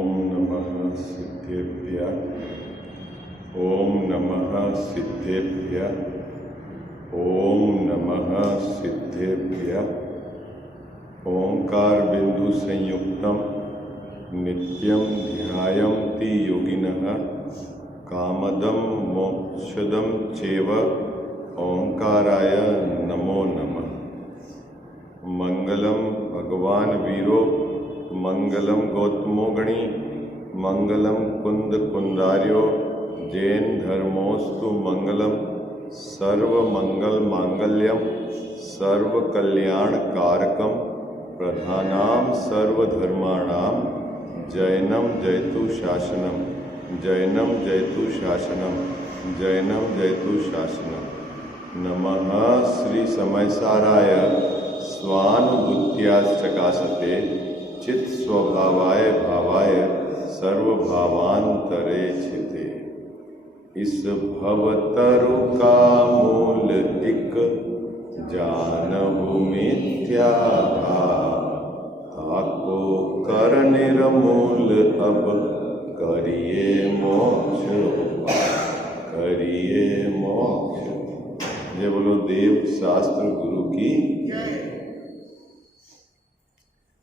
ओम नमः सिद्धेभ्यः। ओम नमः सिद्धेभ्यः। ओम नमः सिद्धेभ्यः। ओंकार बिंदु संयुक्तम नित्यं ध्यायन्ति योगिनः कामदं मोक्षदं चैव ओंकाराय नमो नमः। मंगलम भगवान वीरो मंगलम गौतमो गणी मंगलम कुंद कुंदार्यो जैन धर्मोस्तु मंगलम सर्व मंगल मांगल्यम सर्व कल्याण कारकम प्रधानाम सर्वधर्माणाम जैनम जयतु शासनम जैनम जयतु शासनम जैनम जयतु शासनम। नमः श्री समयसाराय स्वानुभूत्याश्चकाशते चित् स्वभावाय भावाय सर्वभावांतरे छिते। इस भवतरु का मूल एक जानहु मिथ्या ताको कर निर्मूल अब करिए मोक्ष करिए मोक्ष। जय बोलो देव शास्त्र गुरु की।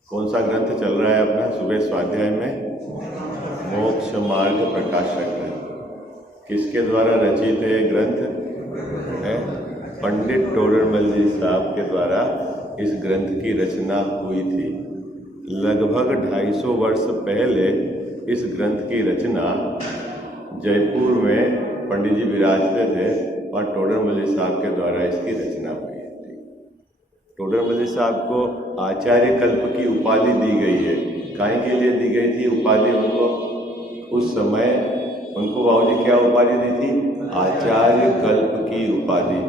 कौन सा ग्रंथ चल रहा है अपना सुबह स्वाध्याय में? मोक्ष मार्ग प्रकाशक ग्रंथ। किसके द्वारा रचित है ग्रंथ? है पंडित टोडरमल जी साहब के द्वारा इस ग्रंथ की रचना हुई थी। लगभग 250 वर्ष पहले इस ग्रंथ की रचना जयपुर में पंडित जी विराजते थे और टोडरमल जी साहब के द्वारा इसकी रचना हुई। टोडरमल जी साहब को आचार्य कल्प की उपाधि दी गई है। काहे के लिए दी गई थी उपाधि उनको? उस समय उनको बाबूजी क्या उपाधि दी थी? आचार्य कल्प की उपाधि।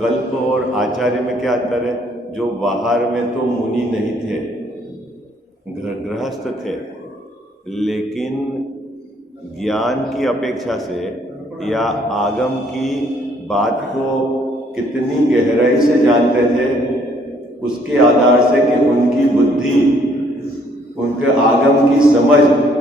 कल्प और आचार्य में क्या अंतर है? जो बाहर में तो मुनि नहीं थे, गृहस्थ थे, लेकिन ज्ञान की अपेक्षा से या आगम की बात को कितनी गहराई से जानते थे उसके आधार से कि उनकी बुद्धि, उनके आगम की समझ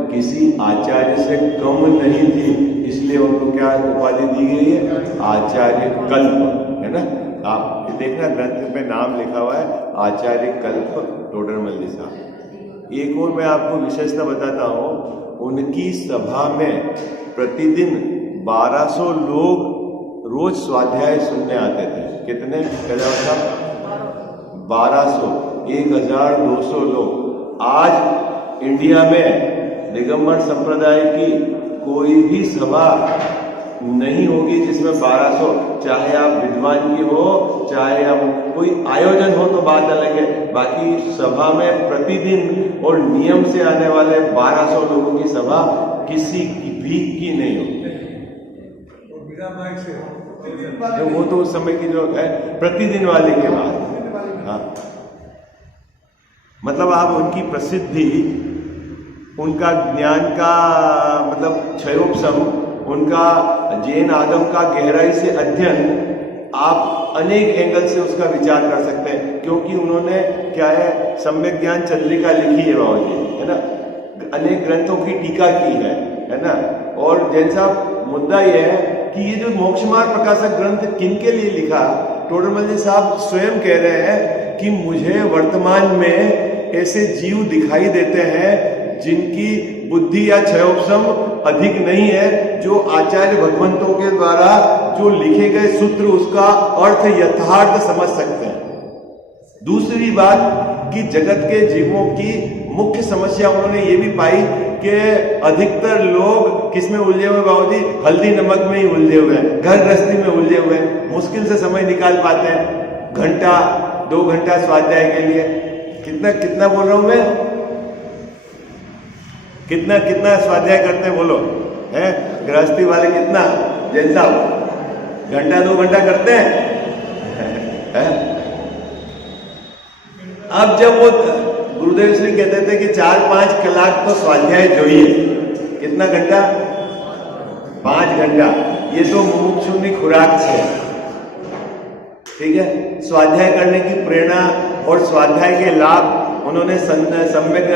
किसी आचार्य से कम नहीं थी, इसलिए उनको क्या उपाधि दी गई है? आचार्य कल्प, है ना। आप देखना ग्रंथ पे नाम लिखा हुआ है आचार्य कल्प टोडरमल जी साहब। एक और मैं आपको विशेषता बताता हूँ, उनकी सभा में प्रतिदिन 1200 लोग रोज स्वाध्याय सुनने आते थे। कितने? 1200, 1200 लोग। आज इंडिया में दिगंबर संप्रदाय की कोई भी सभा नहीं होगी जिसमें 1200, चाहे आप विद्वान की हो, चाहे आप कोई आयोजन हो तो बात अलग है, बाकी सभा में प्रतिदिन और नियम से आने वाले 1200 लोगों की सभा किसी भी की नहीं होगी। तो वो तो उस समय की जो है प्रतिदिन वाले के बाद। हाँ, मतलब आप उनकी प्रसिद्धि, उनका ज्ञान का मतलब क्षयोपशम, उनका जैन आगम का गहराई से अध्ययन, आप अनेक एंगल से उसका विचार कर सकते हैं, क्योंकि उन्होंने क्या है, सम्यक ज्ञान चंद्रिका लिखी है बाबूजी, है ना, अनेक ग्रंथों की टीका की है ना। और जैन साहब मुद्दा यह है कि ये जो मोक्ष मार्ग प्रकाशक ग्रंथ किन के लिए लिखा? टोडरमल जी साहब स्वयं कह रहे हैं कि मुझे वर्तमान में ऐसे जीव दिखाई देते हैं जिनकी बुद्धि या क्षयोपशम अधिक नहीं है, जो आचार्य भगवंतों के द्वारा जो लिखे गए सूत्र उसका अर्थ यथार्थ समझ सकते हैं। दूसरी बात कि जगत के जीवों की मुख्य समस्या उन्होंने ये भी पाई कि अधिकतर लोग किसमें उलझे हुए बाबूजी? हल्दी नमक में ही उलझे हुए हैं, घर गृहस्थी में उलझे हुए हैं, मुश्किल से समय निकाल पाते हैं घंटा 2 घंटा स्वाध्याय के लिए। कितना बोल रहा हूं मैं? कितना स्वाध्याय करते हैं बोलो? है गृहस्थी वाले कितना? जैन साहब घंटा 2 घंटा करते हैं। अब जब वो गुरुदेव श्री कहते थे कि 4-5 कलाक तो स्वाध्याय જોઈએ, कितना घंटा? 5 घंटा। ये तो मुमुक्षु की खुराक है, ठीक है। स्वाध्याय करने की प्रेरणा और स्वाध्याय के लाभ उन्होंने सम्यक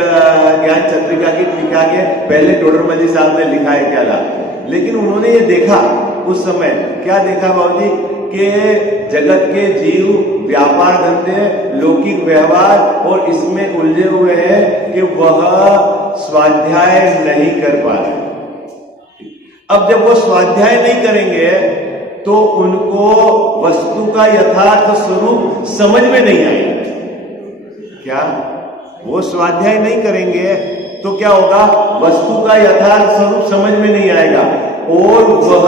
ज्ञान चंद्रिका की टीका के पहले टोडरमल जी साहब ने लिखा है क्या ला, लेकिन उन्होंने ये देखा उस समय, क्या देखा बाबूजी, कि जगत के जीव व्यापार धंधे, लौकिक व्यवहार और इसमें उलझे हुए हैं कि वह स्वाध्याय नहीं कर पा रहे। अब जब वो स्वाध्याय नहीं करेंगे तो उनको वस्तु का यथार्थ स्वरूप समझ में नहीं आएगा। क्या वो स्वाध्याय नहीं करेंगे तो क्या होगा, वस्तु का यथार्थ स्वरूप समझ में नहीं आएगा और वह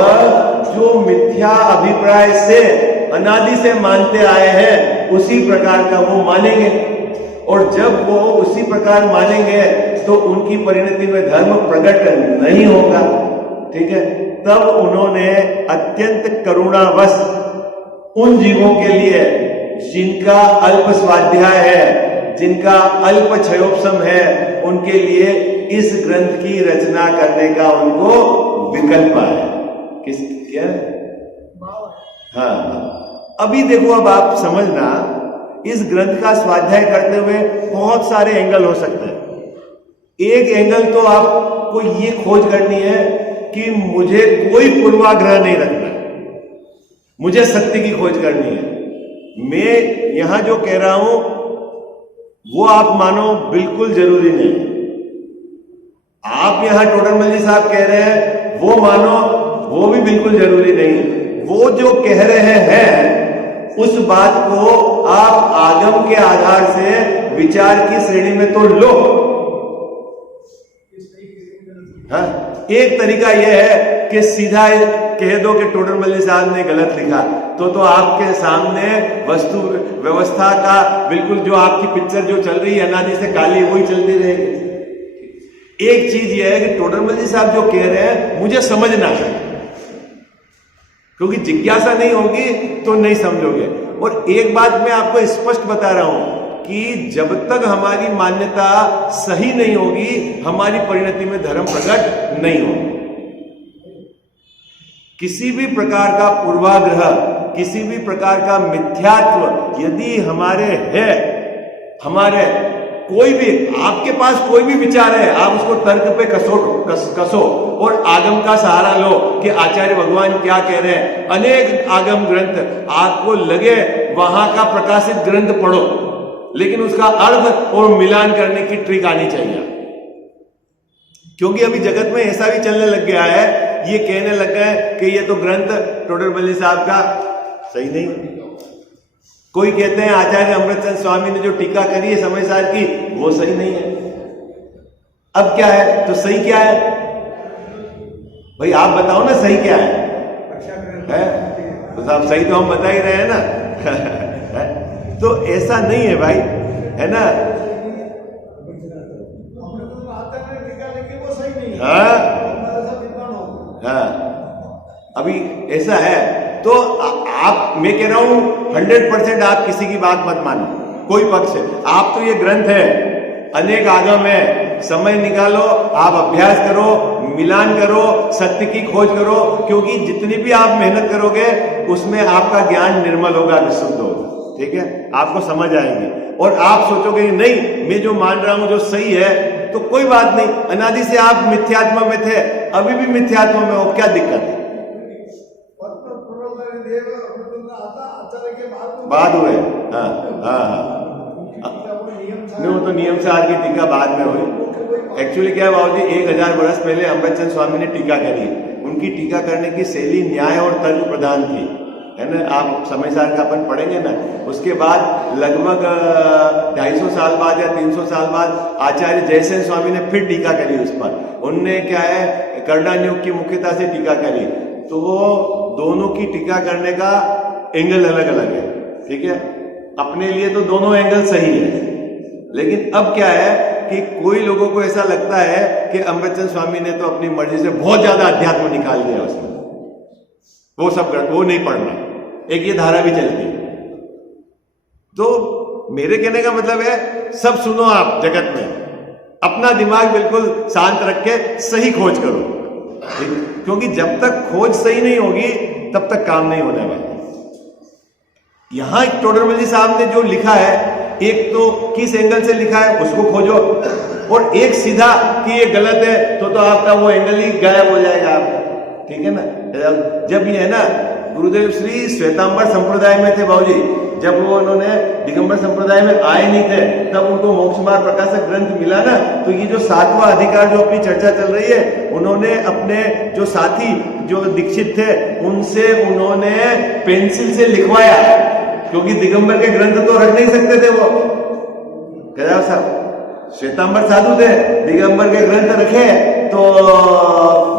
जो मिथ्या अभिप्राय से अनादि से मानते आए हैं उसी प्रकार का वो मानेंगे, और जब वो उसी प्रकार मानेंगे तो उनकी परिणति में धर्म प्रकट नहीं होगा। ठीक है, तब उन्होंने अत्यंत करुणावश उन जीवों के लिए जिनका अल्प स्वाध्याय है, जिनका अल्प क्षयोपशम है, उनके लिए इस ग्रंथ की रचना करने का उनको विकल्प आया। किस क्या? हाँ, अभी देखो, अब आप समझना, इस ग्रंथ का स्वाध्याय करते हुए बहुत सारे एंगल हो सकते हैं। एक एंगल तो आपको ये खोज करनी है कि मुझे कोई पूर्वाग्रह नहीं रखना, मुझे सत्य की खोज करनी है। मैं यहां जो कह रहा हूं वो आप मानो बिल्कुल जरूरी नहीं। आप यहां टोडरमल जी साहब कह रहे हैं वो मानो, वो भी बिल्कुल जरूरी नहीं। वो जो कह रहे हैं उस बात को आप आगम के आधार से विचार की श्रेणी में तो लो। हाँ, एक तरीका यह है कि सीधा कह दो कि टोडरमल जी साहब ने गलत लिखा, तो आपके सामने वस्तु व्यवस्था का बिल्कुल जो आपकी पिक्चर जो चल रही है अनादि से काली, वही चलती रहेगी। एक चीज यह है कि टोडरमल जी साहब जो कह रहे हैं मुझे समझना है, क्योंकि जिज्ञासा नहीं होगी तो नहीं समझोगे। और एक बात मैं आपको स्पष्ट बता रहा हूं कि जब तक हमारी मान्यता सही नहीं होगी, हमारी परिणति में धर्म प्रकट नहीं होगा। किसी भी प्रकार का पूर्वाग्रह, किसी भी प्रकार का मिथ्यात्व यदि हमारे है, हमारे कोई भी, आपके पास कोई भी विचार है, आप उसको तर्क पे कसो और आगम का सहारा लो कि आचार्य भगवान क्या कह रहे हैं। अनेक आगम ग्रंथ आपको लगे वहां का प्रकाशित ग्रंथ पढ़ो, लेकिन उसका अर्थ और मिलान करने की ट्रिक आनी चाहिए। क्योंकि अभी जगत में ऐसा भी चलने लग गया है, ये कहने लग गए कि ये तो ग्रंथ टोडरमल जी साहब का सही नहीं। कोई कहते हैं आचार्य अमृतचंद स्वामी ने जो टीका करी है समय सार की, वो सही नहीं है। अब क्या है, तो सही क्या है भाई, आप बताओ ना सही क्या है? तो साहब सही तो हम बता ही रहे हैं ना। तो ऐसा नहीं है भाई, है ना? हाँ, हाँ, अभी ऐसा है तो आप, मैं कह रहा हूं 100% आप किसी की बात मत मानो, कोई पक्ष है। आप तो ये ग्रंथ है, अनेक आगम है, समय निकालो, आप अभ्यास करो, मिलान करो, सत्य की खोज करो, क्योंकि जितनी भी आप मेहनत करोगे उसमें आपका ज्ञान निर्मल होगा, विशुद्ध होगा। ठीक है, आपको समझ आएगी और आप सोचोगे नहीं मैं जो मान रहा हूं जो सही है, तो कोई बात नहीं, अनादि से आप मिथ्यात्मा में थे, अभी भी मिथ्यात्मा में हो, क्या दिक्कत है? बाद हुए, हाँ हाँ हाँ, नहीं वो तो नियम सार की टीका बाद में हुई। एक्चुअली क्या है बाबूजी, 1000 वर्ष पहले अमृतचंद स्वामी ने टीका करी। उनकी टीका करने की शैली न्याय और तर्क प्रधान थी, है ना? आप समय सार का अपन पढ़ेंगे ना, उसके बाद लगभग 250 साल बाद या 300 साल बाद आचार्य जयसेन स्वामी ने फिर टीका करी उस पर। उनने क्या है, कर्णान्युग की मुख्यता से टीका करी। तो वो दोनों की टीका करने का एंगल अलग अलग है। ठीक है, अपने लिए तो दोनों एंगल सही है, लेकिन अब क्या है कि कोई लोगों को ऐसा लगता है कि अमृतचंद स्वामी ने तो अपनी मर्जी से बहुत ज्यादा अध्यात्म निकाल दिया उसमें, वो सब वो नहीं पढ़ना, एक ये धारा भी चलती है। तो मेरे कहने का मतलब है, सब सुनो आप जगत में, अपना दिमाग बिल्कुल शांत रख के सही खोज करो, क्योंकि जब तक खोज सही नहीं होगी तब तक काम नहीं होने वाला। यहां टोडरमल जी साहब ने जो लिखा है एक तो किस एंगल से लिखा है उसको खोजो, और एक सीधा कि ये गलत है तो आपका वो एंगल ही गायब हो जाएगा आपका, ठीक है ना। जब ये है ना गुरुदेव श्री श्वेतांबर संप्रदाय में थे बाबूजी, जब वो उन्होंने दिगंबर संप्रदाय में आए नहीं थे तब उनको मोक्ष मार्ग प्रकाशक ग्रंथ मिला ना, तो ये जो 7वां अधिकार जो अपनी चर्चा चल रही है, उन्होंने अपने जो साथी जो दीक्षित थे उनसे उन्होंने पेंसिल से लिखवाया, क्योंकि दिगंबर के ग्रंथ तो रख नहीं सकते थे वो। कह साहब श्वेतांबर साधु थे, दिगंबर के ग्रंथ रखे तो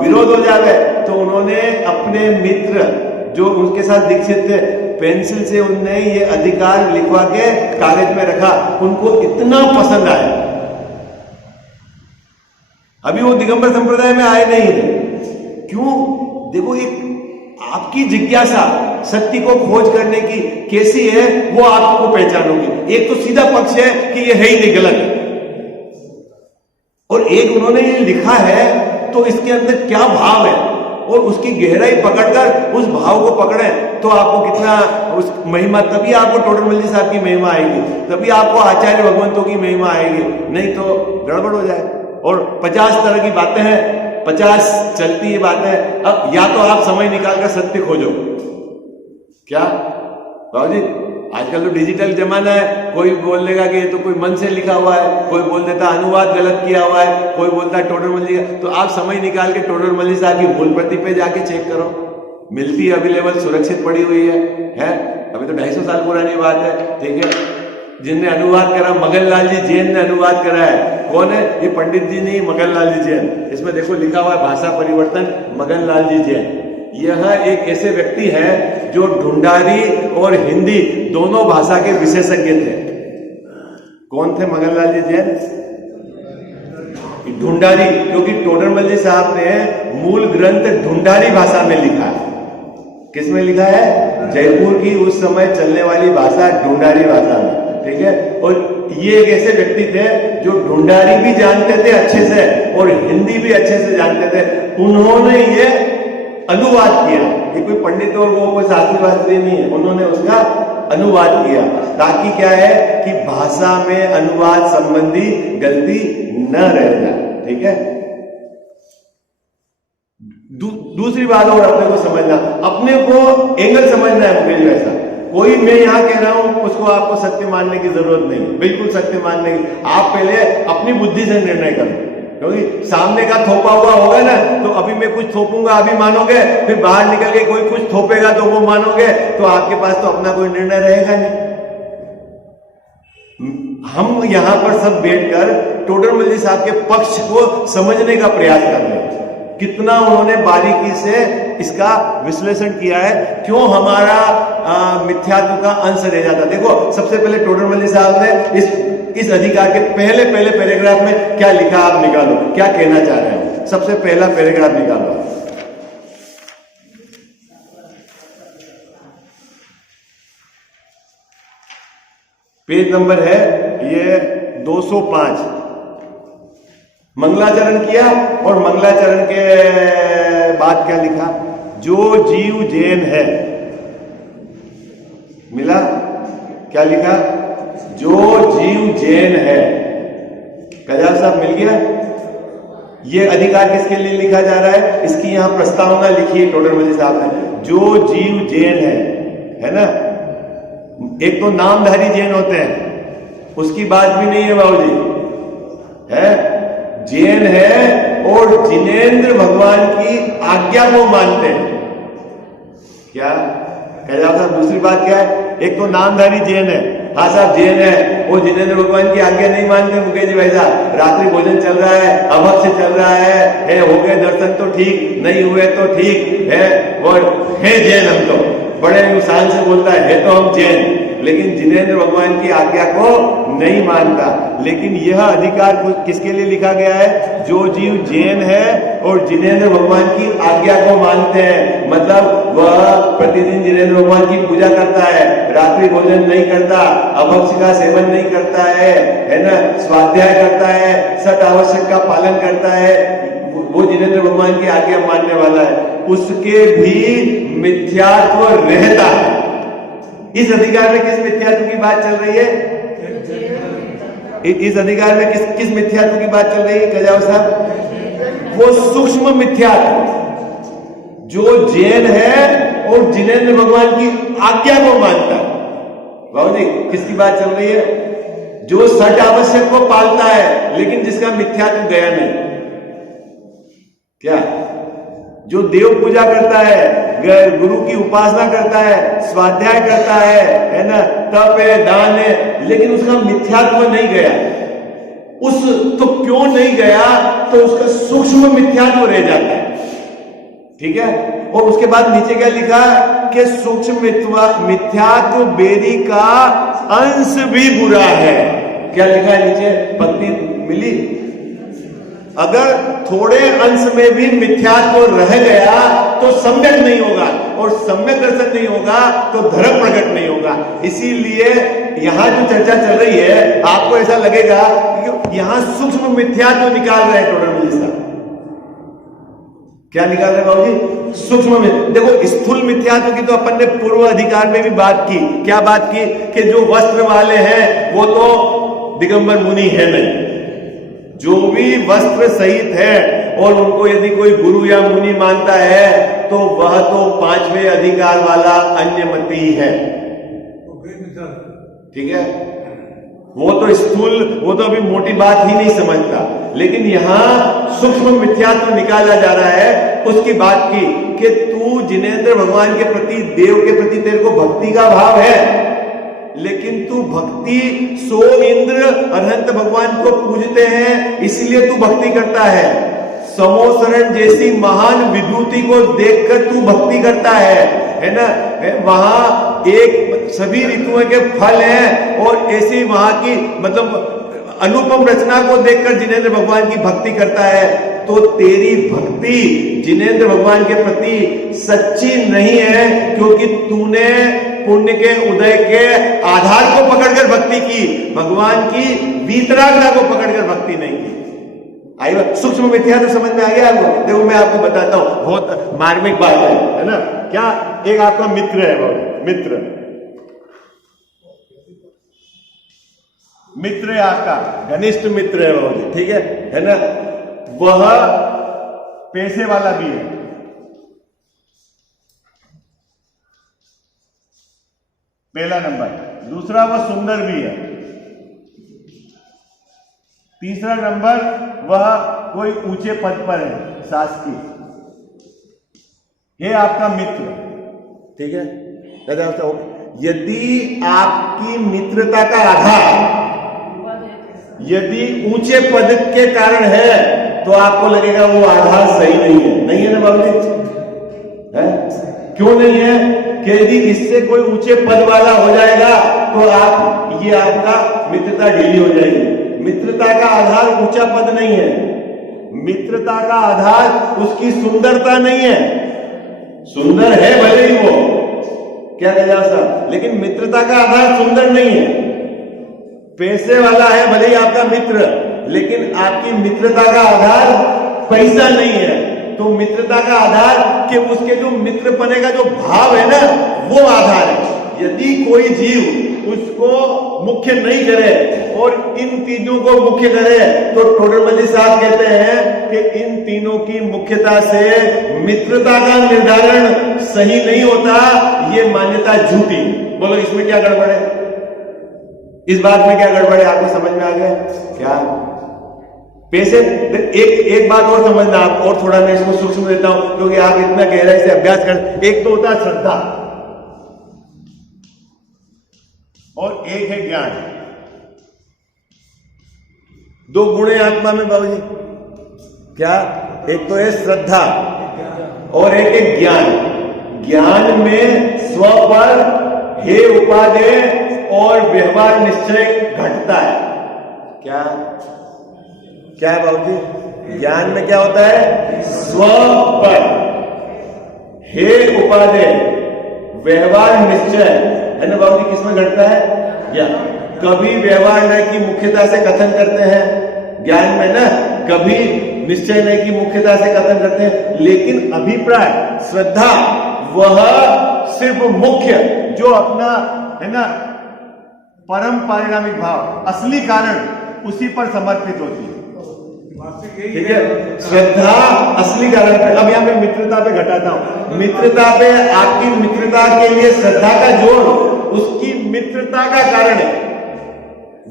विरोध हो जावे, तो उन्होंने अपने मित्र जो उनके साथ दीक्षित थे पेंसिल से उनने ये अधिकार लिखवा के कागज में रखा, उनको इतना पसंद आया। अभी वो दिगंबर संप्रदाय में आए नहीं है, क्यों? देखो एक आपकी जिज्ञासा सत्य को खोज करने की कैसी है वो आपको पहचानोगे। एक तो सीधा पक्ष है कि ये है ही नहीं, गलत है, और एक उन्होंने ये लिखा है तो इसके अंदर क्या भाव है, और उसकी गहराई पकड़कर उस भाव को पकड़े तो आपको कितना उस महिमा, तभी आपको टोडरमल जी साहब की महिमा आएगी, तभी आपको आचार्य भगवंतों की महिमा आएगी, नहीं तो गड़बड़ हो जाए। और 50 तरह की बातें हैं, 50 चलती है बातें। अब या तो आप समय निकालकर सत्य खोजो, क्या बाबू जी आजकल तो डिजिटल जमाना है, कोई बोल देगा कि ये तो कोई मन से लिखा हुआ है, कोई बोल देता अनुवाद गलत किया हुआ है, कोई बोलता है टोडरमल जी, तो आप समय निकाल के टोडरमल जी साहब की मूल प्रति पे जाके चेक करो, मिलती है, अवेलेबल, सुरक्षित पड़ी हुई है? अभी तो 250 साल पुरानी बात है, ठीक है। जिनने अनुवाद करा मगन लाल जी जैन ने अनुवाद करा है, कौन है ये? पंडित जी नहीं, मगन लाल जी जैन, इसमें देखो लिखा हुआ है भाषा परिवर्तन मगन लाल जी जैन। यह एक ऐसे व्यक्ति है जो ढूंढारी और हिंदी दोनों भाषा के विशेषज्ञ थे। कौन थे मगन लाल जी जैन? ढूंढारी, क्योंकि टोडरमल जी साहब ने मूल ग्रंथ ढूंढारी भाषा में लिखा है। किस में लिखा है? जयपुर की उस समय चलने वाली भाषा ढूंढारी भाषा में, ठीक है। और ये एक ऐसे व्यक्ति थे जो ढूंढारी भी जानते थे अच्छे से और हिंदी भी अच्छे से जानते थे। उन्होंने ये अनुवाद किया, ये कोई पंडित और वो कोई शास्त्री नहीं है, उन्होंने उसका अनुवाद किया ताकि क्या है कि भाषा में अनुवाद संबंधी गलती न रह जाए, ठीक है। दूसरी बात और अपने को समझना, अपने को एंगल समझना है मुकेश भाई साहब। कोई मैं यहां कह रहा हूं उसको आपको सत्य मानने की जरूरत नहीं, बिल्कुल सत्य मानने की। आप पहले अपनी बुद्धि से निर्णय करो, क्योंकि सामने का थोपा हुआ होगा ना, तो अभी मैं कुछ थोपूंगा अभी मानोगे, फिर बाहर निकल के कोई कुछ थोपेगा तो वो मानोगे, तो आपके पास तो अपना कोई निर्णय रहेगा नहीं। हम यहां पर सब बैठकर टोडरमल जी साहब के पक्ष को समझने का प्रयास कर रहे हैं, कितना उन्होंने बारीकी से इसका विश्लेषण किया है, क्यों हमारा मिथ्यात्व का अंश रह जाता। देखो सबसे पहले टोडरमल जी साहब ने इस अधिकार के पहले पैराग्राफ में क्या लिखा, आप निकालो क्या कहना चाह रहे हैं। सबसे पहला पैराग्राफ निकालो, पेज नंबर है ये 205। मंगलाचरण किया और मंगलाचरण के बाद क्या लिखा? जो जीव जैन है, मिला? क्या लिखा? जो जीव जैन है। कजाल साहब मिल गया? ये अधिकार किसके लिए लिखा जा रहा है? इसकी यहां प्रस्तावना लिखी है टोडरमल जी साहब ने। जो जीव जैन है ना। एक तो नामधारी जैन होते हैं, उसकी बात भी नहीं है बाबूजी, है जैन है और जिनेंद्र भगवान की आज्ञा को मानते हैं। क्या कह साहब? दूसरी बात क्या है? एक तो नामधारी जैन है, हाँ साहब जैन है, और जिनेंद्र भगवान की आज्ञा नहीं मानते। मुकेश जी भाई साहब, रात्रि भोजन चल रहा है, अभक्ष्य चल रहा है, हो गए दर्शन तो ठीक, नहीं हुए तो ठीक है, और है जैन हम तो, बड़े शान से बोलता है तो हम जैन, लेकिन जिनेंद्र भगवान की आज्ञा को नहीं मानता। लेकिन यह अधिकार किसके लिए लिखा गया है? जो जीव जैन है और जिनेंद्र भगवान की आज्ञा को मानते हैं, मतलब वह प्रतिदिन जिनेंद्र भगवान की पूजा करता है, रात्रि भोजन नहीं करता, अभक्ष्य का सेवन नहीं करता है ना, स्वाध्याय करता है, सत आवश्यक का पालन करता है, वो जिनेंद्र भगवान की आज्ञा मानने वाला है, उसके भी मिथ्यात्व रहता है। इस अधिकार में किस मिथ्यात्व की बात चल रही है? इस अधिकार में किस मिथ्यात्व की बात चल रही है खजाव साहब? वो सूक्ष्म मिथ्यात्व जो जैन है और जिनेंद्र भगवान की आज्ञा को मानता है। बाबू जी, किसकी बात चल रही है? जो सठ आवश्यक को पालता है लेकिन जिसका मिथ्यात्व गया नहीं। क्या? जो देव पूजा करता है, गुरु की उपासना करता है, स्वाध्याय करता है ना, तप है, दान है, लेकिन उसका मिथ्यात्व नहीं गया। तो क्यों नहीं गया? तो उसका सूक्ष्म मिथ्यात्व रह जाता है। ठीक है। और उसके बाद नीचे क्या लिखा कि सूक्ष्म मिथ्यात्व बेरी का अंश भी बुरा है। क्या लिखा है नीचे? पंक्ति मिली? अगर थोड़े अंश में भी मिथ्यात्व रह गया तो सम्यक नहीं होगा, और सम्यक दर्शन नहीं होगा तो धर्म प्रकट नहीं होगा। इसीलिए यहां जो चर्चा चल रही है, आपको ऐसा लगेगा कि यहां सूक्ष्म मिथ्यात्व निकाल रहे हैं टोडरमल जी साहब। क्या निकाल रहे बाबू जी? सूक्ष्म में। देखो, स्थूल मिथ्यात्व की तो अपन ने पूर्व अधिकार में भी बात की। क्या बात की? कि जो वस्त्र वाले हैं वो तो दिगंबर मुनि है नहीं। जो भी वस्त्र सहित है और उनको यदि कोई गुरु या मुनि मानता है तो वह तो पांचवें अधिकार वाला अन्यमति है। ठीक है। वो तो स्थूल, वो तो अभी मोटी बात ही नहीं समझता। लेकिन यहां सूक्ष्म मिथ्यात्व निकाला जा रहा है उसकी बात की कि तू जिनेंद्र भगवान के प्रति, देव के प्रति तेरे को भक्ति का भाव है, लेकिन तू भक्ति सो इंद्र अनंत भगवान को पूजते हैं इसलिए तू भक्ति करता है। समोसरण जैसी महान विभूति को देखकर तू भक्ति करता है ना। वहां एक सभी ऋतुओं के फल हैं और ऐसी वहां की मतलब अनुपम रचना को देखकर जिनेंद्र भगवान की भक्ति करता है। तो तेरी भक्ति जिनेंद्र भगवान के प्रति सच्ची नहीं है, क्योंकि तूने पुण्य के उदय के आधार को पकड़कर भक्ति की, भगवान की वीतरागता को पकड़कर भक्ति नहीं की। आई बात? सूक्ष्म मिथ्या तो समझ में आ गया आपको? देखो, मैं आपको बताता हूं, बहुत मार्मिक बात है ना। क्या? एक आपका मित्र है, मित्र है आपका, घनिष्ठ मित्र है बाबू जी, ठीक है ना। वह पैसे वाला भी है, पहला नंबर। दूसरा, वह सुंदर भी है। तीसरा नंबर, वह कोई ऊंचे पद पर है, शासकीय है, आपका मित्र। ठीक है। यदि आपकी मित्रता का आधार यदि ऊंचे पद के कारण है तो आपको लगेगा वो आधार सही नहीं है। नहीं है ना बाबू जी? है? क्यों नहीं है? कि यदि इससे कोई ऊंचे पद वाला हो जाएगा तो ये आपका मित्रता ढीली हो जाएगी। मित्रता का आधार ऊंचा पद नहीं है, मित्रता का आधार उसकी सुंदरता नहीं है। सुंदर है भले ही वो, क्या कहा साहब, लेकिन मित्रता का आधार सुंदर नहीं है। पैसे वाला है भले ही आपका मित्र, लेकिन आपकी मित्रता का आधार पैसा नहीं है। तो मित्रता का आधार कि उसके जो मित्रपने का जो भाव है ना, वो आधार है। यदि कोई जीव उसको मुख्य नहीं करे और इन तीनों को मुख्य करे तो टोडरमल जी साहब कहते हैं कि इन तीनों की मुख्यता से मित्रता का निर्धारण सही नहीं होता। ये मान्यता झूठी। बोलो, इसमें क्या गड़बड़ है? इस बात में क्या गड़बड़ है? आपको समझ में आ गया क्या? पैसे, एक बात और समझना आप, और थोड़ा मैं इसको सूक्ष्म देता हूं क्योंकि आप इतना गहराई से अभ्यास कर। एक तो होता है श्रद्धा और एक है ज्ञान। दो गुण है आत्मा में बाबूजी। क्या? एक तो है श्रद्धा और एक है ज्ञान। ज्ञान में स्व पर हे उपादेय और व्यवहार निश्चय घटता है। क्या क्या है बाबूजी? ज्ञान में क्या होता है? स्व पर हे उपादेय व्यवहार निश्चय है ना बाबूजी। किसमें घटता है? या कभी व्यवहार नय की मुख्यता से कथन करते हैं ज्ञान में ना, कभी निश्चय नय की मुख्यता से कथन करते हैं। लेकिन अभिप्राय श्रद्धा वह सिर्फ मुख्य जो अपना है ना परम पारिणामिक भाव, असली कारण उसी पर समर्पित होती है। ठीक है, श्रद्धा असली कारण है। अब यहां मैं मित्रता पे घटाता हूं, मित्रता पे आपकी मित्रता के लिए श्रद्धा का जोड़ उसकी मित्रता का कारण है।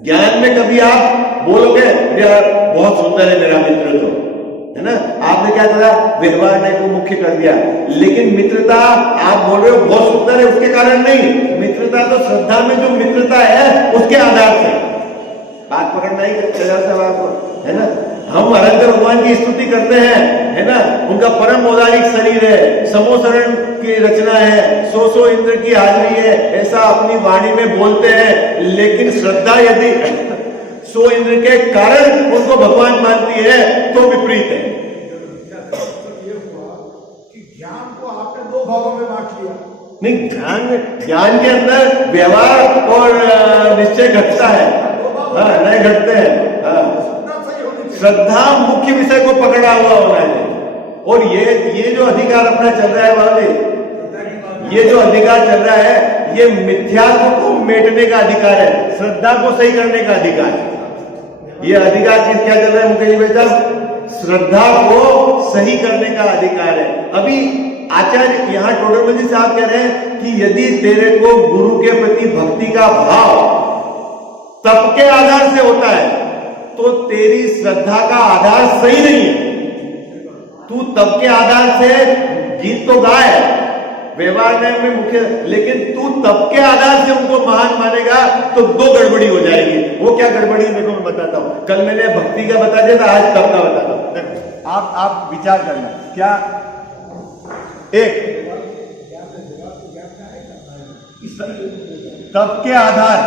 ज्ञान में कभी आप बोलोगे यार बहुत सुंदर है मेरा मित्र, तो है ना, आपने क्या करा, व्यवहार ने को मुख्य कर दिया, लेकिन मित्रता आप बोल रहे हो बहुत सुंदर है उसके कारण नहीं, मित्रता तो श्रद्धा में जो मित्रता है उसके आधार से। बात पकड़ना ही चला आपको, है ना। हम अरंतर भगवान की स्तुति करते हैं, है ना, उनका परम औदारिक शरीर है, समोसरण की रचना है, 100 इंद्र की हाजरी है, ऐसा अपनी वाणी में बोलते हैं, लेकिन श्रद्धा यदि 100 इंद्र के कारण उनको भगवान मानती है तो विपरीत है। ज्ञान को आपने 2 भागों में बांट लिया। नहीं, ज्ञान के अंदर व्यवहार और निश्चय घटता है, हाँ, नहीं घटते हैं। हाँ, श्रद्धा मुख्य विषय को पकड़ा हुआ होना है। और ये जो अधिकार अपना चल रहा है बाबू, ये जो अधिकार चल रहा है ये मिथ्यात्व को मेटने का अधिकार है, श्रद्धा को सही करने का अधिकार है। ये अधिकार चीज क्या चल रहा है मुकेश भाई साहब, श्रद्धा को सही करने का अधिकार है। अभी आचार्य यहाँ टोडरमल जी साहब कह रहे हैं कि यदि तेरे को गुरु के प्रति भक्ति का भाव तप के आधार से होता है तो तेरी श्रद्धा का आधार सही नहीं है। तू तप के आधार से गीत तो गाए, व्यवहार में मुख्य, लेकिन तू तप के आधार से उनको महान मानेगा तो 2 गड़बड़ी हो जाएगी। वो क्या गड़बड़ी है देखो मैं बताता हूं। कल मैंने भक्ति का बता दिया था, आज तप का बताता हूं। देखो आप विचार करना, क्या एक तप के आधार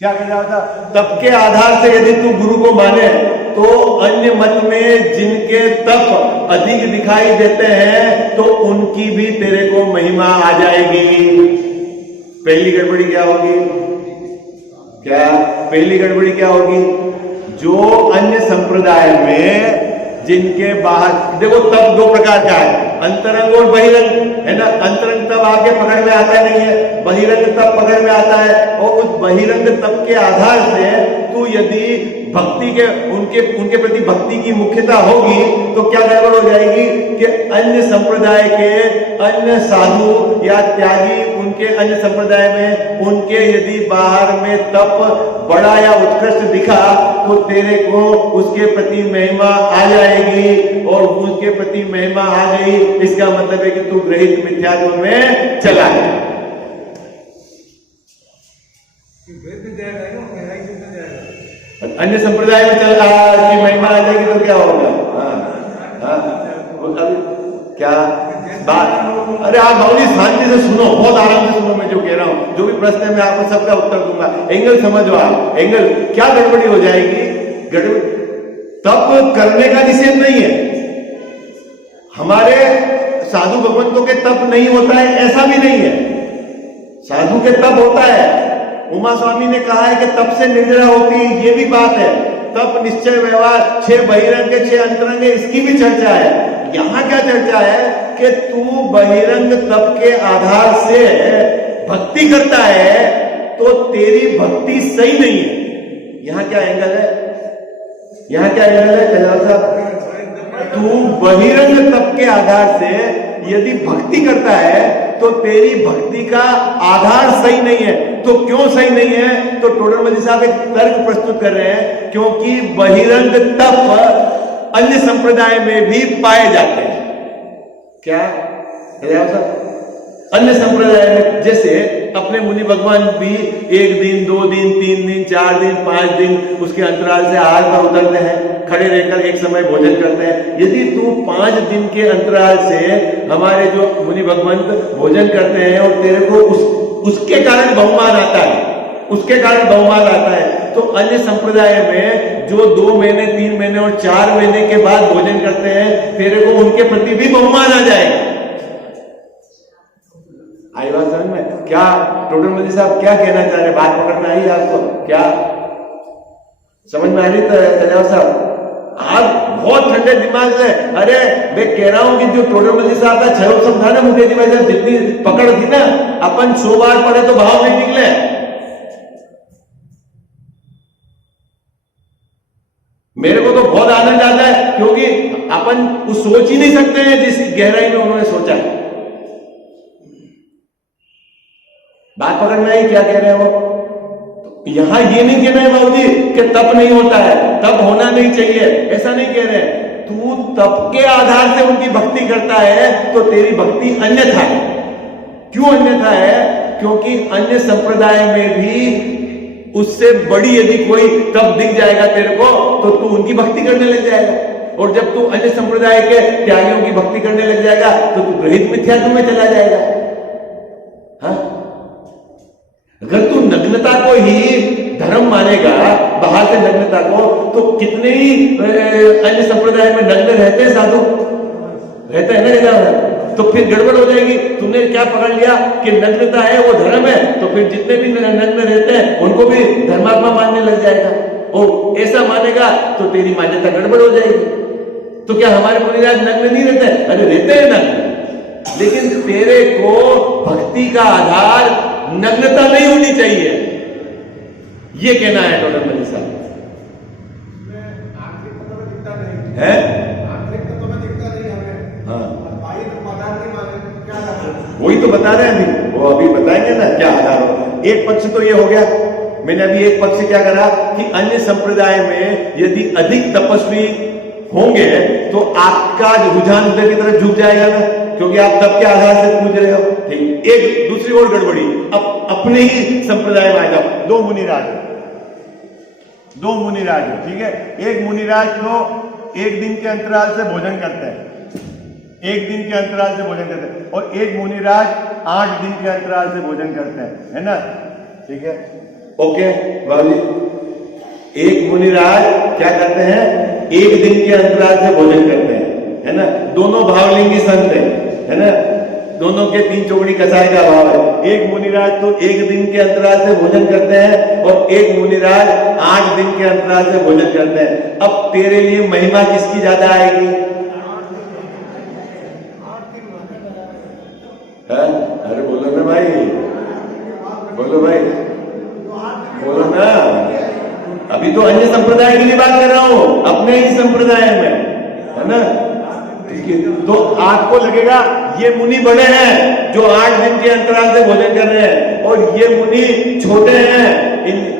क्या कह रहा था, तप के आधार से यदि तू गुरु को माने तो अन्य मत में जिनके तप अधिक दिखाई देते हैं तो उनकी भी तेरे को महिमा आ जाएगी। पहली गड़बड़ी क्या होगी, क्या पहली गड़बड़ी क्या होगी, जो अन्य संप्रदाय में जिनके बाहर, देखो तप 2 प्रकार का है, अंतरंग और बहिरंग, है ना। अंतरंग तप आगे पकड़ में आता नहीं है, बहिरंग तप पकड़ में आता है। और उस बहिरंग तप के आधार से तू यदि भक्ति के उनके प्रति भक्ति की मुख्यता होगी तो क्या गड़बड़ हो जाएगी कि अन्य संप्रदाय के अन्य साधु या त्यागी उनके अन्य संप्रदाय में उनके यदि बाहर में तप बड़ा या उत्कृष्ट दिखा तो तेरे को उसके प्रति महिमा आ जाएगी, और उसके प्रति महिमा आ गई इसका मतलब है कि तू ग्रहित मिथ्यात्व में चला गया। अन्य संप्रदाय में चल रहा की महिमा आ जाएगी तो क्या होगा, क्या बात। अरे आप बाबूजी शांति से सुनो, बहुत आराम से सुनो, मैं जो कह रहा हूं, जो भी प्रश्न है मैं आपको सबका उत्तर दूंगा। एंगल समझो आप, एंगल क्या गड़बड़ी हो जाएगी, गड़बड़ी तप करने का निषेध नहीं है, हमारे साधु भगवंतों के तप नहीं होता है ऐसा भी नहीं है, साधु के तप होता है। उमा स्वामी ने कहा है कि तप से निर्जरा होती है, ये भी बात है। तप निश्चय व्यवहार 6 बहिरंग 6 अंतरंग, इसकी भी चर्चा है। यहां क्या चर्चा है कि तू बहिरंग तप के आधार से भक्ति करता है तो तेरी भक्ति सही नहीं है। यहां क्या एंगल है, यहां क्या एंगल है कल्याण साहब, तू बहिरंग तप के आधार से यदि भक्ति करता है तो तेरी भक्ति का आधार सही नहीं है। तो क्यों सही नहीं है, तो टोडरमल जी साहब एक तर्क प्रस्तुत कर रहे हैं, क्योंकि बहिरंग तप अन्य संप्रदाय में भी पाए जाते हैं। क्या अन्य संप्रदाय में, जैसे अपने मुनि भगवान भी 1 दिन 2 दिन 3 दिन 4 दिन 5 दिन उसके अंतराल से आहार पर उतरते हैं, खड़े रहकर एक समय भोजन करते हैं। यदि तू 5 दिन के अंतराल से हमारे जो मुनि भगवंत भोजन करते हैं और तेरे को उसके कारण बहुमान आता है, उसके कारण बहुमान आता है, तो अन्य संप्रदाय में जो 2 महीने 3 महीने और 4 महीने के बाद भोजन करते हैं तेरे को उनके प्रति भी बहुमान आ जाएगा। आई बात समझ में, क्या टोडरमल जी साहब क्या कहना चाह रहे, बात पकड़ना आई आपको, क्या समझ में आ रही है साहब? आप बहुत ठंडे दिमाग से, अरे मैं कह रहा हूं कि जो टोडरमल जी साहब का छह समझा ना मुकेश जी भाई साहब, जितनी पकड़ थी ना, अपन 100 बार पढ़े तो भाव नहीं निकले। मेरे को तो बहुत आनंद आता है, क्योंकि अपन वो सोच ही नहीं सकते हैं जिस गहराई में उन्होंने सोचा है। बात पकड़ में आई क्या कह रहे हैं वो? तो यहां ये नहीं कहना है बाबूजी कि तप नहीं होता है, तप होना नहीं चाहिए, ऐसा नहीं कह रहे हैं। तू तप के आधार से उनकी भक्ति करता है तो तेरी भक्ति अन्यथा है। क्यों अन्यथा है? क्योंकि अन्य संप्रदाय में भी उससे बड़ी यदि कोई तप दिख जाएगा तेरे को तो तू उनकी भक्ति करने लग जाएगा, और जब तू अन्य संप्रदाय के त्यागियों की भक्ति करने लग जाएगा तो तू ग्रहित मिथ्यात्व में चला जाएगा। हाँ, अगर तू नग्नता को ही धर्म मानेगा, बाहर से नग्नता को, तो कितने ही अन्य संप्रदाय में नग्न रहते हैं, साधु रहते हैं ना जगह, तो फिर गड़बड़ हो जाएगी। तुमने क्या पकड़ लिया कि नग्नता है वो धर्म है, तो फिर जितने भी नग्न रहते हैं उनको भी धर्मात्मा मानने लग जाएगा, और ऐसा मानेगा तो तेरी मान्यता गड़बड़ हो जाएगी। तो क्या हमारे मुनिराज नग्न नहीं रहते? अरे रहते हैं नग्न, लेकिन तेरे को भक्ति का आधार नग्नता नहीं होनी चाहिए, ये कहना है टोटल मनी साहब है। हाँ, वही तो बता रहे हैं अभी, वो अभी बताएंगे ना क्या आधार हो। एक पक्ष तो ये हो गया, मैंने अभी एक पक्ष क्या करा कि अन्य संप्रदाय में यदि अधिक तपस्वी होंगे तो आपका रुझान उधर की तरफ झुक जाएगा ना, क्योंकि आप तप के आधार से पूछ रहे हो। ठीक, एक दूसरी और गड़बड़ी, अब अपने ही संप्रदाय में आ जाओ। दो मुनिराज, ठीक है। एक मुनिराज तो एक दिन के अंतराल से भोजन करते हैं, एक दिन के अंतराल से भोजन करते हैं, और एक मुनिराज 8 दिन के अंतराल से भोजन करते हैं, है ना? ठीक है, ओके बाबूजी। एक मुनिराज क्या करते हैं? एक दिन के अंतराल से भोजन करते हैं, है ना? दोनों भावलिंगी संत है ना? दोनों के 3 चौकड़ी कसाई का भाव है। एक मुनिराज तो एक दिन के अंतराल से भोजन करते हैं, और एक मुनिराज 8 दिन के अंतराल से भोजन करते हैं। अब तेरे लिए महिमा किसकी ज्यादा आएगी? है? अरे बोलो ना भाई, बोलो भाई, बोलो ना। अभी तो अन्य संप्रदाय की बात कर रहा हूं, अपने ही संप्रदाय में, है ना? तो आपको लगेगा ये मुनि बड़े हैं जो 8 दिन के अंतराल से भोजन कर रहे हैं, और ये मुनि छोटे हैं,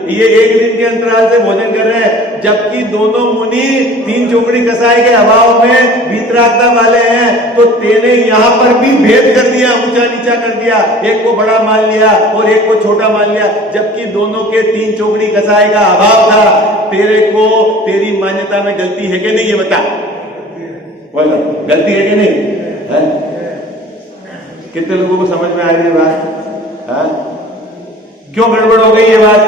ये 1 दिन के अंतराल से भोजन कर रहे हैं, जबकि दोनों मुनि 3 चौकड़ी कसाई के अभाव में वीतरागता वाले हैं। तो तेने यहां पर भी भेद कर दिया, ऊंचा नीचा कर दिया, एक को बड़ा मान लिया और एक को छोटा मान लिया, जबकि दोनों के 3 चौकड़ी कसाई का अभाव था। तेरे को तेरी मान्यता में गलती है कि नहीं, ये बता। बोलो, गलती है कि नहीं है? कितने लोगों को समझ में आ रही है बात? है? क्यों गड़बड़ हो गई ये बात?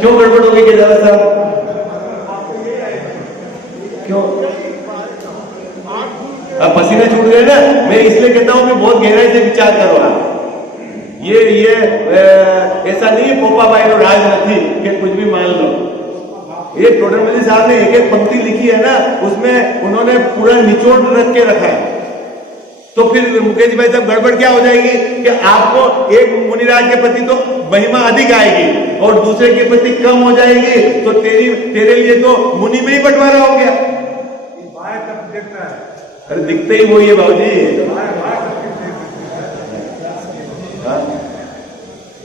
क्यों गड़बड़ हो गई केदार साहब? क्यों? अब पसीने छूट गए ना। मैं इसलिए कहता हूं कि बहुत गहराई से विचार करो आप। ये ऐसा नहीं है पोपा भाई और राज नहीं कि कुछ भी मान लो। ये टोडरमल साहब ने एक पंक्ति लिखी है ना, उसमें उन्होंने पूरा निचोड़ रख के रखा है। तो फिर मुकेश भाई साहब गड़बड़ क्या हो जाएगी कि आपको एक मुनिराज के प्रति तो महिमा अधिक आएगी और दूसरे के प्रति कम हो जाएगी, तो तेरे लिए तो मुनि में ही बंटवारा हो गया। अरे दिखते ही वही है बाबूजी।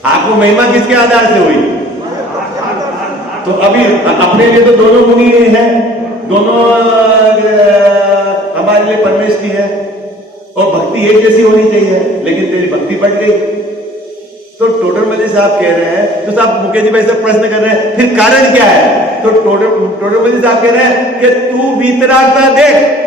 आपको महिमा किसके आधार से हुई? तो अभी अपने लिए तो दोनों मुनि हैं, दोनों हमारे लिए परमेश की है, और भक्ति एक जैसी होनी चाहिए, लेकिन तेरी भक्ति बढ़ गई। तो टोडरमल साहब कह रहे हैं, तो साहब मुकेश जी भाई साहब प्रश्न कर रहे हैं, फिर कारण क्या है? तो टोडरमल साहब कह रहे हैं कि तू वीतरागता देख,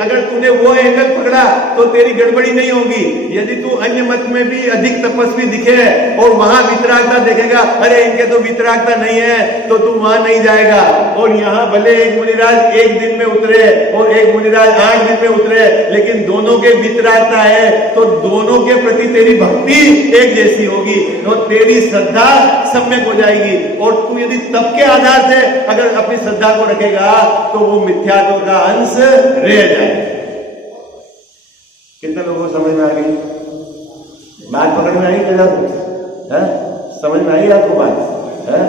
अगर तूने वो एंगल पकड़ा तो तेरी गड़बड़ी नहीं होगी। यदि तू अन्य मत में भी अधिक तपस्वी दिखे और वहां वितरागता देखेगा, अरे इनके तो वितरागता नहीं है, तो तू वहां नहीं जाएगा। और यहाँ भले एक मुनिराज 1 दिन में उतरे और एक मुनिराज 8 दिन में उतरे, लेकिन दोनों के वितरागता है, तो दोनों के प्रति तेरी भक्ति एक जैसी होगी और तेरी श्रद्धा सम्यक हो जाएगी। और तू यदि तप के आधार से अगर अपनी श्रद्धा को रखेगा तो वो मिथ्यात्व का अंश रह जाए। कितने लोगों को समझ में आ गई बात? पकड़ में आई क्या? समझ में आई आपको बात? है?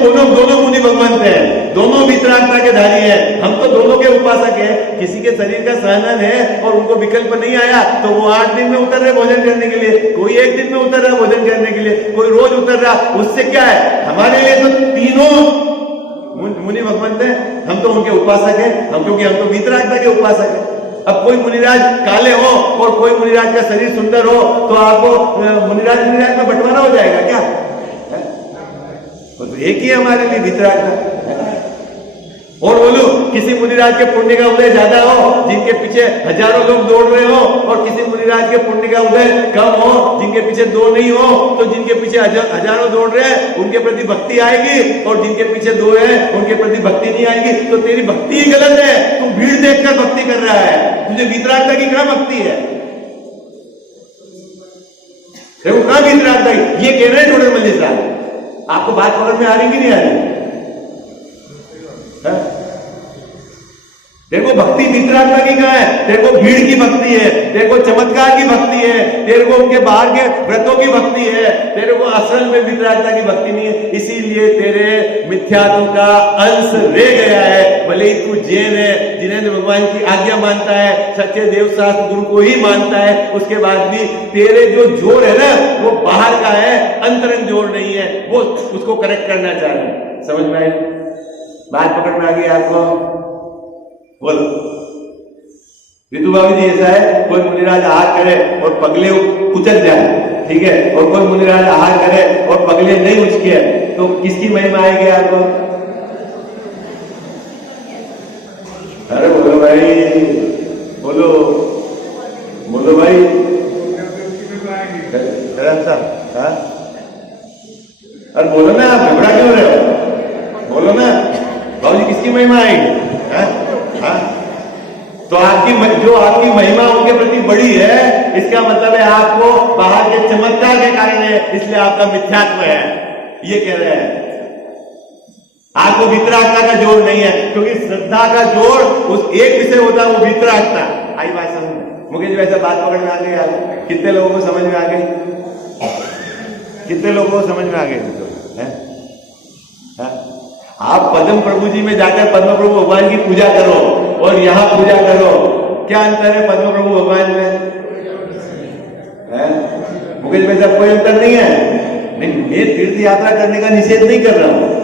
दोनों मुनि भगवंत हैं, दोनों वितरागता के धारी हैं, हम तो दोनों के उपासक हैं। किसी के शरीर का सहनन है और उनको विकल्प नहीं आया तो वो 8 दिन में उतर रहे भोजन करने के लिए, कोई 1 दिन में उतर रहा भोजन करने के लिए, कोई रोज उतर रहा, उससे क्या है? हमारे लिए तो तीनों मुनि भगवंत हैं, हम तो उनके उपासक हैं, क्योंकि हम तो वितरागता के उपासक हैं। अब कोई मुनिराज काले हो और कोई मुनिराज का शरीर सुंदर हो तो आपको मुनिराज में बंटवारा हो जाएगा क्या? तो एक ही हमारे लिए वितरागता। और बोलो किसी मुनिराज के पुण्य का उदय ज्यादा हो जिनके पीछे हजारों लोग दौड़ रहे हो, और किसी मुनिराज के पुण्य का उदय कम हो जिनके पीछे 2 नहीं हो, तो जिनके पीछे हजारों दौड़ रहे हैं उनके प्रति भक्ति आएगी, और जिनके पीछे 2 है उनके प्रति भक्ति नहीं आएगी। तो तेरी भक्ति ही गलत है, तू भीड़ देखकर भक्ति कर रहा है, तुझे वितरागता की क्या भक्ति है? देखो कहां वितरागता की, ये कह रहे हैं टोटल मल्लिक साहब। आपको बात पकड़ में आ रही कि नहीं आ रही? देखो भक्ति वितरागता की कहां है? देखो भीड़ की भक्ति है, देखो चमत्कार की भक्ति है, तेरे को उनके बाहर के व्रतों की भक्ति है, तेरे को असल में वितरागता की भक्ति नहीं है। इसीलिए तेरे मिथ्यात्व का अंश रह गया है। भले ही तू जैन है, जिन्हें भगवान की आज्ञा मानता है, सच्चे देव शास्त्र गुरु को ही मानता है, उसके बाद भी तेरे जो जोर है ना वो बाहर का है, अंतरंग जोर नहीं है, वो उसको करेक्ट करना चाह रहे हैं। समझ में आई बात? पकड़ में आ गई आपको? बोलो विदु भाभी जी, ऐसा है कोई मुनिराज आहार करे और पगले उचक जाए, ठीक है, और कोई मुनिराज आहार करे और पगले नहीं उचके, तो किसकी महिमा आएगी आपको? अरे बोलो भाई, बोलो बोलो भाई। अरे बोलो ना, आप घबरा क्यों रहे हो? बोलो ना भाजी, किसकी महिमा आएगी? तो आपकी महिमा उनके प्रति बड़ी है, इसका मतलब है आपको बाहर के चमत्कार के कारण है, इसलिए आपका मिथ्यात्व है, ये कह रहे हैं। आपको वितरागता का जोर नहीं है, क्योंकि श्रद्धा का जोर उस एक विषय होता है, वो वितरागता। आई बात समझ मुकेश जी? ऐसा बात पकड़ में आ गई आप? कितने लोगों को समझ में आ गई? कितने लोगों को समझ में आ गई? आप पद्म प्रभु जी में जाकर पद्म प्रभु भगवान की पूजा करो और यहां पूजा करो, क्या अंतर है पद्म प्रभु भगवान में? मुकेश भाई साहब, कोई अंतर नहीं है। नहीं, मैं तीर्थ यात्रा करने का निषेध नहीं कर रहा हूं,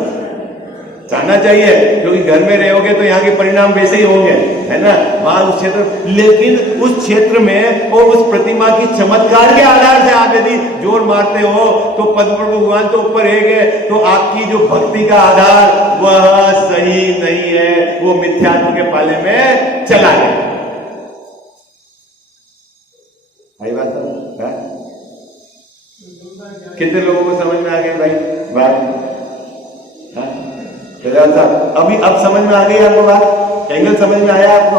जाना चाहिए, क्योंकि घर में रहोगे तो यहाँ के परिणाम वैसे ही होंगे, है ना, वहां उस क्षेत्र, लेकिन उस क्षेत्र में और उस प्रतिमा की चमत्कार के आधार से आप यदि जोर मारते हो तो पद्म प्रभु भगवान तो ऊपर है, तो आपकी जो भक्ति का आधार वह सही नहीं है, वो मिथ्यात्व के पाले में चला गया। आई बात है? कितने लोगों को समझ में आ गई भाई बात? साहब अभी अब समझ में आ गई आपको बात? एंगल समझ में आया आपको?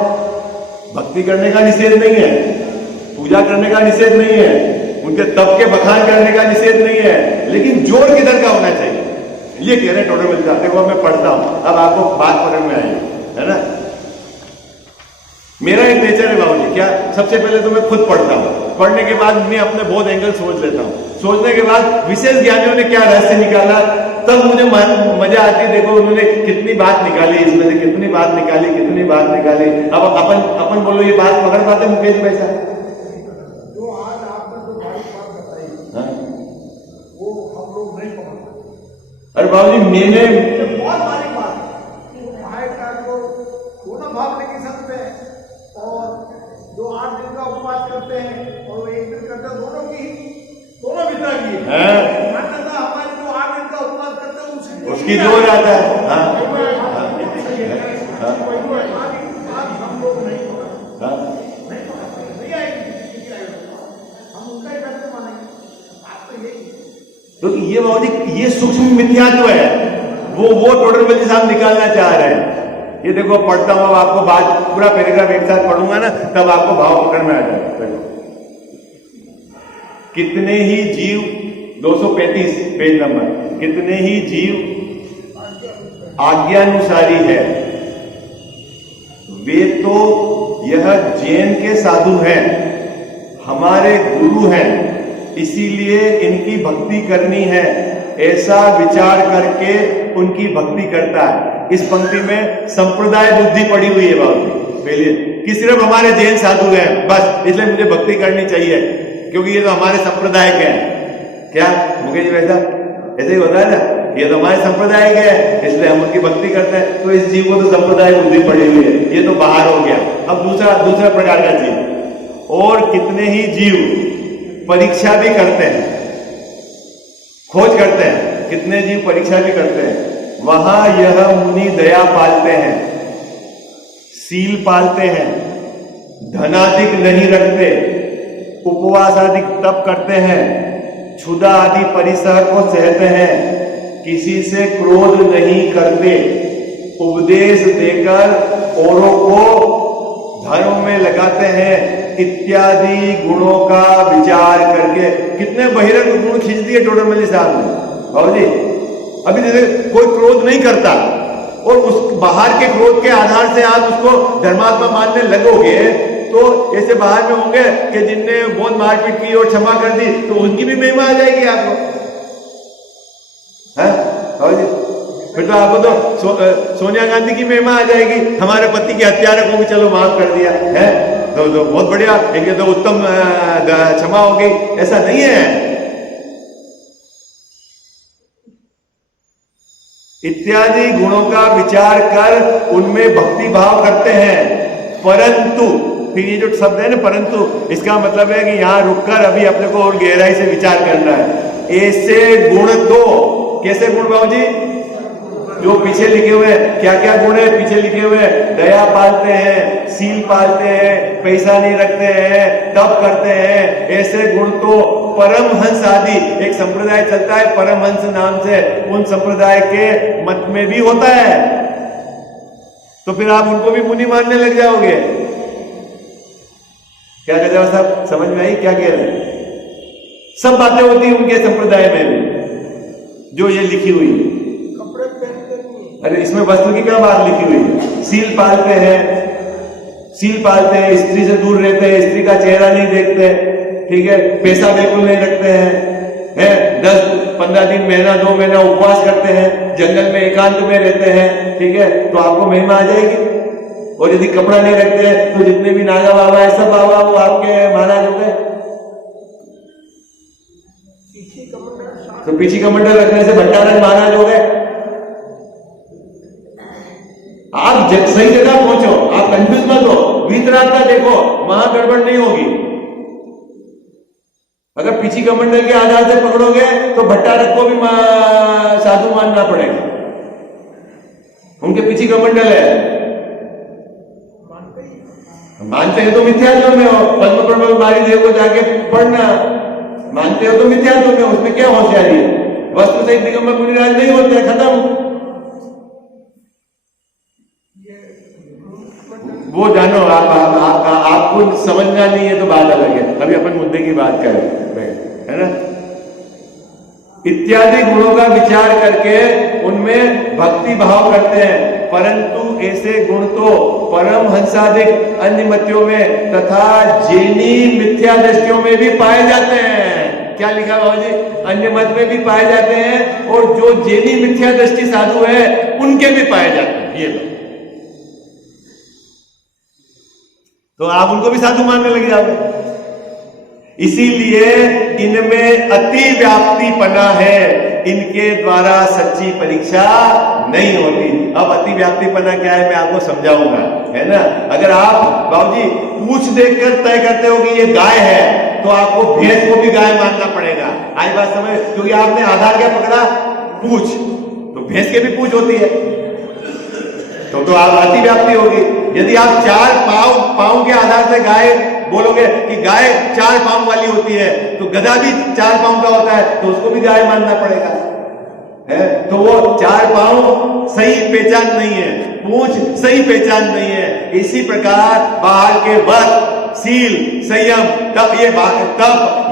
भक्ति करने का निषेध नहीं है, पूजा करने का निषेध नहीं है, उनके तप के बखान करने का निषेध नहीं है, लेकिन जोर किधर का होना चाहिए, ये कह रहे हैं टोटल मिलता। देखो मैं पढ़ता हूं, अब आपको बात पकड़ में आई, है ना। मेरा एक नेचर है बाबू जी, क्या सबसे पहले तो मैं खुद पढ़ता हूं, पढ़ने के बाद मैं अपने बहुत एंगल सोच लेता हूं, सोचने के बाद विशेष ज्ञानियों ने क्या रहस्य निकाला, तब मुझे मजा आती है। देखो उन्होंने कितनी बात निकाली, इसमें से कितनी बात निकाली, कितनी बात निकाली। अब अपन बोलो ये बात पकड़ पाते मुकेश भाई साहब? जो आज आपने तो भाई बात बताई, वो हम लोग नहीं पकड़ पाते। अरे बाबू जी मैंने बहुत बारी बात भाई का को दोनों भाव नहीं सकते, और जो 8 दिन का उपवास करते हैं और 1 दिन करते हैं, दोनों वितरा की मान्यता हमारी, जो 8 दिन का उपवास करते हैं उसकी जोर आता है। आज हम लोग नहीं आएंगे, हम उनका ही फैसला मानेंगे। बात तो यही, तो ये बाबू जी ये सूक्ष्म मिथ्यात्व है, वो टोटल बल्ली साहब निकालना चाह रहे हैं। ये देखो पढ़ता हूं, आपको बात पूरा पैराग्राफ एक साथ पढ़ूंगा ना, तब आपको भाव पकड़ में आ जाएगा। कितने ही जीव, 235 पेज नंबर, कितने ही जीव आज्ञानुसारी है, वे तो यह जैन के साधु हैं, हमारे गुरु हैं, इसीलिए इनकी भक्ति करनी है, ऐसा विचार करके उनकी भक्ति करता है। इस पंक्ति में संप्रदाय बुद्धि पड़ी हुई है बाबू पहले कि सिर्फ हमारे जैन साधु हैं बस, इसलिए मुझे भक्ति करनी चाहिए क्योंकि ये तो हमारे संप्रदाय के हैं। क्या मुकेश वैसा ऐसे ही होता है ना, ये तो हमारे संप्रदाय के हैं इसलिए हम उनकी भक्ति करते हैं। तो इस जीव को तो संप्रदाय बुद्धि पड़ी हुई है, ये तो बाहर हो गया। अब दूसरा प्रकार का जीव, और कितने ही जीव परीक्षा भी करते हैं, खोज करते हैं, कितने जीव परीक्षा भी करते हैं। वहां यह मुनि दया पालते हैं, सील पालते हैं, धनाधिक नहीं रखते, उपवास आदि तप करते हैं, क्षुधा आदि परिसर को सहते हैं, किसी से क्रोध नहीं करते, उपदेश देकर औरों को धर्म में लगाते हैं, इत्यादि गुणों का विचार करके। कितने बहिरंग गुण खींच दिए टोडरमल्ली साहब ने बाबू जी। अभी जैसे कोई क्रोध नहीं करता और उस बाहर के क्रोध के आधार से आप उसको धर्मात्मा मानने लगोगे तो ऐसे बाहर में होंगे कि जिनने बहुत मारपीट की और क्षमा कर दी तो उनकी भी महिमा आ जाएगी आपको, है बाबू जी। फिर तो आपको तो सोनिया गांधी की महिमा आ जाएगी, हमारे पति के हत्यारे को भी चलो माफ कर दिया है तो बहुत बढ़िया, एक तो उत्तम क्षमा हो गई। ऐसा नहीं है। इत्यादि गुणों का विचार कर उनमें भक्ति भाव करते हैं, परंतु फिर ये जो शब्द है ना परंतु, इसका मतलब है कि यहां रुककर अभी अपने को और गहराई से विचार करना है। ऐसे गुण तो कैसे गुण बाबू जी जो पीछे लिखे हुए हैं, क्या क्या गुण है पीछे लिखे हुए हैं? दया पालते हैं, सील पालते हैं, पैसा नहीं रखते हैं, तप करते हैं। ऐसे गुण तो परमहंस आदि एक संप्रदाय चलता है परमहंस नाम से, उन संप्रदाय के मत में भी होता है। तो फिर आप उनको भी मुनि मानने लग जाओगे। क्या कह रहे हो साहब, समझ में आई क्या कह रहे हैं? सब बातें होती हैं उनके संप्रदाय में भी जो ये लिखी हुई है। अरे इसमें वस्तु की क्या बात लिखी हुई है? सील पालते हैं, सील पालते हैं, स्त्री से दूर रहते हैं, स्त्री का चेहरा नहीं देखते, ठीक है, पैसा बिल्कुल नहीं रखते हैं, 10-15 दिन, महीना 2 महीना उपवास करते हैं, जंगल में एकांत में रहते हैं, ठीक है, तो आपको महिमा आ जाएगी। और यदि कपड़ा नहीं रखते हैं तो जितने भी नागा बाबा है सब बाबा वो आपके महाराज हो गए। तो पीछी कमंडल रखने से भट्टारक महाराज हो गए। आप सही जगह पहुंचो, आप कंफ्यूज मत हो, वीतराग का देखो, वहां गड़बड़ नहीं होगी। अगर पीछी कमंडल के आधार से पकड़ोगे तो भट्टारक को भी साधु मानना पड़ेगा, उनके पीछी कमंडल है। मानते हैं तो मिथ्यात्व में हो, पद्म ब्रह्मचारी देव को जाके पढ़ना, मानते हो तो मिथ्यात्व में, उसमें क्या होशियारी है? वस्तु सहित दिगंबर मुनिराज नहीं होते, खत्म। वो जानो आपको समझना नहीं है तो बात अलग है, अभी अपन मुद्दे की बात कर रहे हैं, है ना। इत्यादि गुणों का विचार करके उनमें भक्ति भाव करते हैं, परंतु ऐसे गुण तो परम हंसादिक अन्य मतियों में तथा जैनी मिथ्या दृष्टियों में भी पाए जाते हैं। क्या लिखा बाबू जी? अन्य मत में भी पाए जाते हैं और जो जैनी मिथ्या दृष्टि साधु है उनके भी पाए जाते हैं। ये लो, तो आप उनको भी साधु मानने लग जाओगे। इसीलिए इनमें अति व्याप्तिपना है, इनके द्वारा सच्ची परीक्षा नहीं होती। अब अति व्याप्तिपना क्या है मैं आपको समझाऊंगा, है ना। अगर आप बाबूजी पूछ देखकर तय करते हो कि ये गाय है तो आपको भैंस को भी गाय मानना पड़ेगा। आज बात समझ, क्योंकि आपने आधार क्या पकड़ा? पूछ, तो भैंस के भी पूछ होती है, तो आप अति व्याप्ति होगी। यदि आप 4 पांव के आधार से गाय बोलोगे कि गाय 4 पांव वाली होती है, तो गधा भी 4 पांव का होता है, तो उसको भी गाय मानना पड़ेगा, है। तो वो 4 पांव सही पहचान नहीं है, पूंछ सही पहचान नहीं है। इसी प्रकार बाहर के वक्त, सील, संयम, तप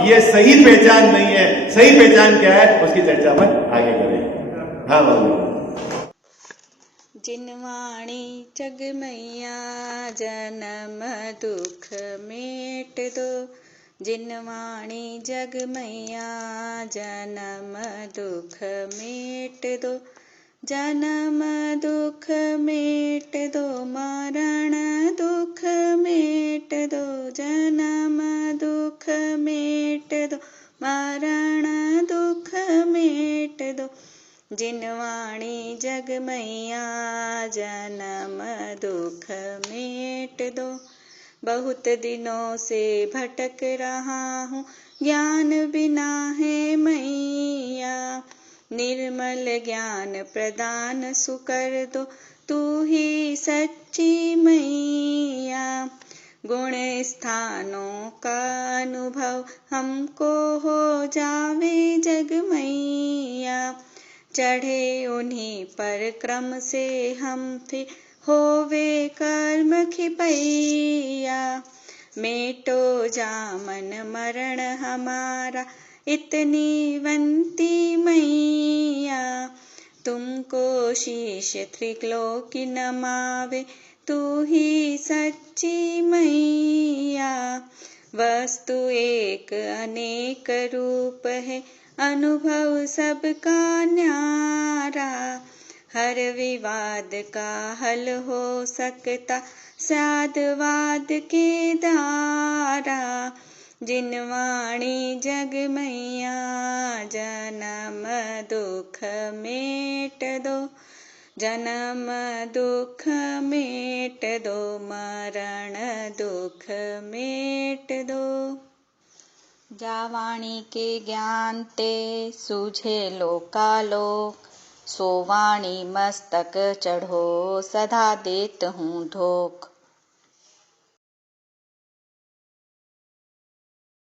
ये सही पहचान नहीं है। सही पहचान क्या है उसकी चर्चा अपन आगे करेंगे। हाँ बाबू। जिनवाणी जगमैया जन्म दुख मेट दो, जिनवाणी जग मैया जन्म दुख मेट दो, जन्म दुख मेट दो, मरण दुख मेट दो, जन्म दुख मेट दो, मरण दुख मेट दो। जिनवाणी जग मैया जन्म दुख मेट दो। बहुत दिनों से भटक रहा हूँ, ज्ञान बिना है मैया, निर्मल ज्ञान प्रदान सुकर दो, तू ही सच्ची मैया। गुण स्थानों का अनुभव हमको हो जावे जग मैया, चढ़े उन्हीं पर क्रम से हम फिर होवे कर्म खिपैया। मेटो जामन मरण हमारा इतनी वंती मैया, तुमको शीश त्रिलोकी नमावे, तू ही सच्ची मैया। वस्तु एक अनेक रूप है, अनुभव सबका न्यारा, हर विवाद का हल हो सकता साध वाद के द्वारा। जिनवाणी जग मैया जन्म दुख मेट दो, जन्म दुख मेट दो, मरण दुख मेट दो। जावाणी के ज्ञान ते सूझे लोकालोक, सो वाणी मस्तक चढ़ो सदा देत हूँ धोख।